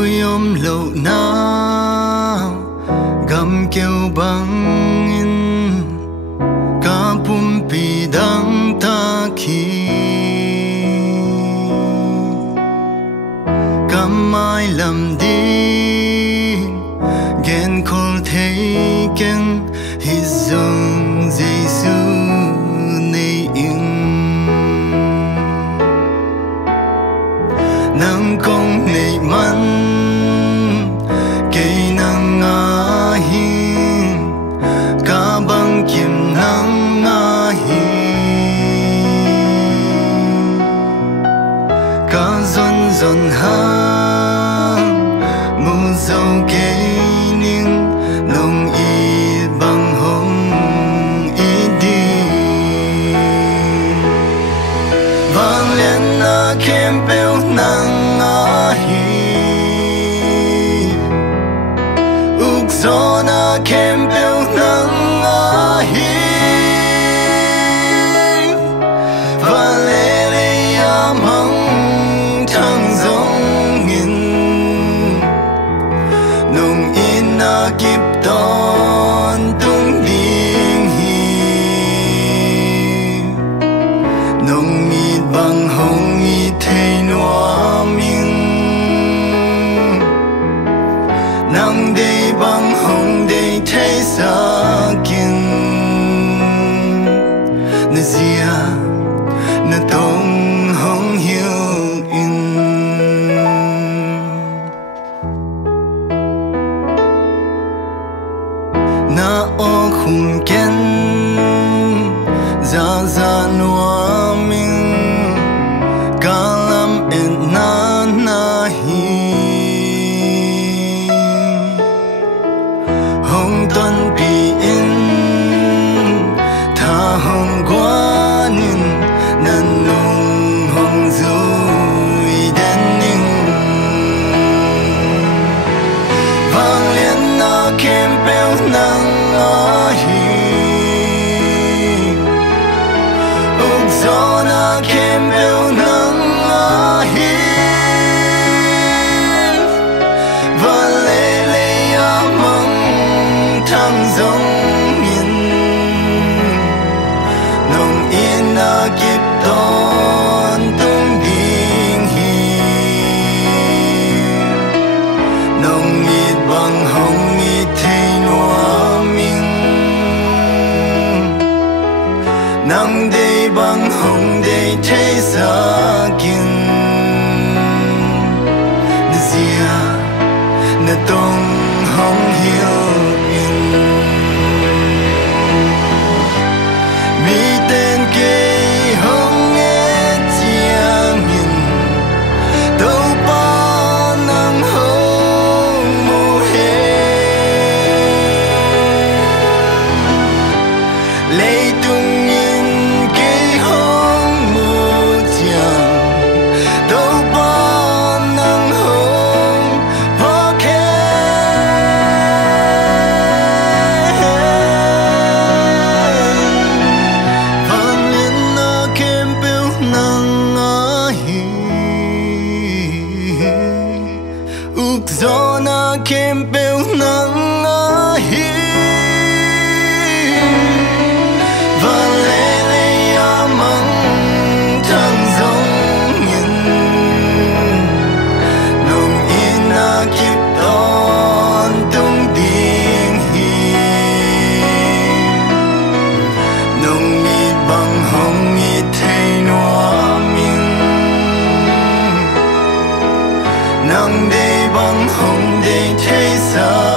vui ôm lâu nào gam kêu băng in cả bùm bì đắng ta khi cam mai làm đi ghen khol thấy ghen hít dùng Giêsu này in nang công này man cây nang ngã hin cả băng kim nang ngã hin cả dọn dọn hang mu dâu cây ning nông ít bằng hồng ít đi vang lên na kem bèo nang ngã hi uk gió na kem bèo nang ngã hi và lê lê ya mong thăng dòng nghìn nông in na kịp đón tung điên hi nông ít bằng hồng ít thấy noa mình nang đây bằng hồng đây thấy xa kinh na zia na tông hồng hiu in na o khung ken za noa mình kalam en na hi hồng tuần bị in tha hồng quan in nan nung hồng dùi đen ninh vang lên na kem bèo nang ngã hi uk gió na kem bèo nang ngã hi và lê lê ya mong thăng dòng nghìn nông yên na kịp đón tung điên hi nông ít bằng hồng ít thấy noa mình nang đây bằng hồng đây thấy xa kinh na zia na tông hồng hiu in mi tên cây hồng nghe chiang in đâu ba nang hồng mù he lấy tung in cây hồng mù chiang đâu ba nang hồng hoa khe vang lên na kem bèo nang ngã hi uk gió na kem bèo nang ngã hi và lê lê ya mong thăng dòng nghìn nông yên na kịp đón tung điên hi nông ít bằng hồng ít thấy noa mình nang đây bằng hồng đây thấy xa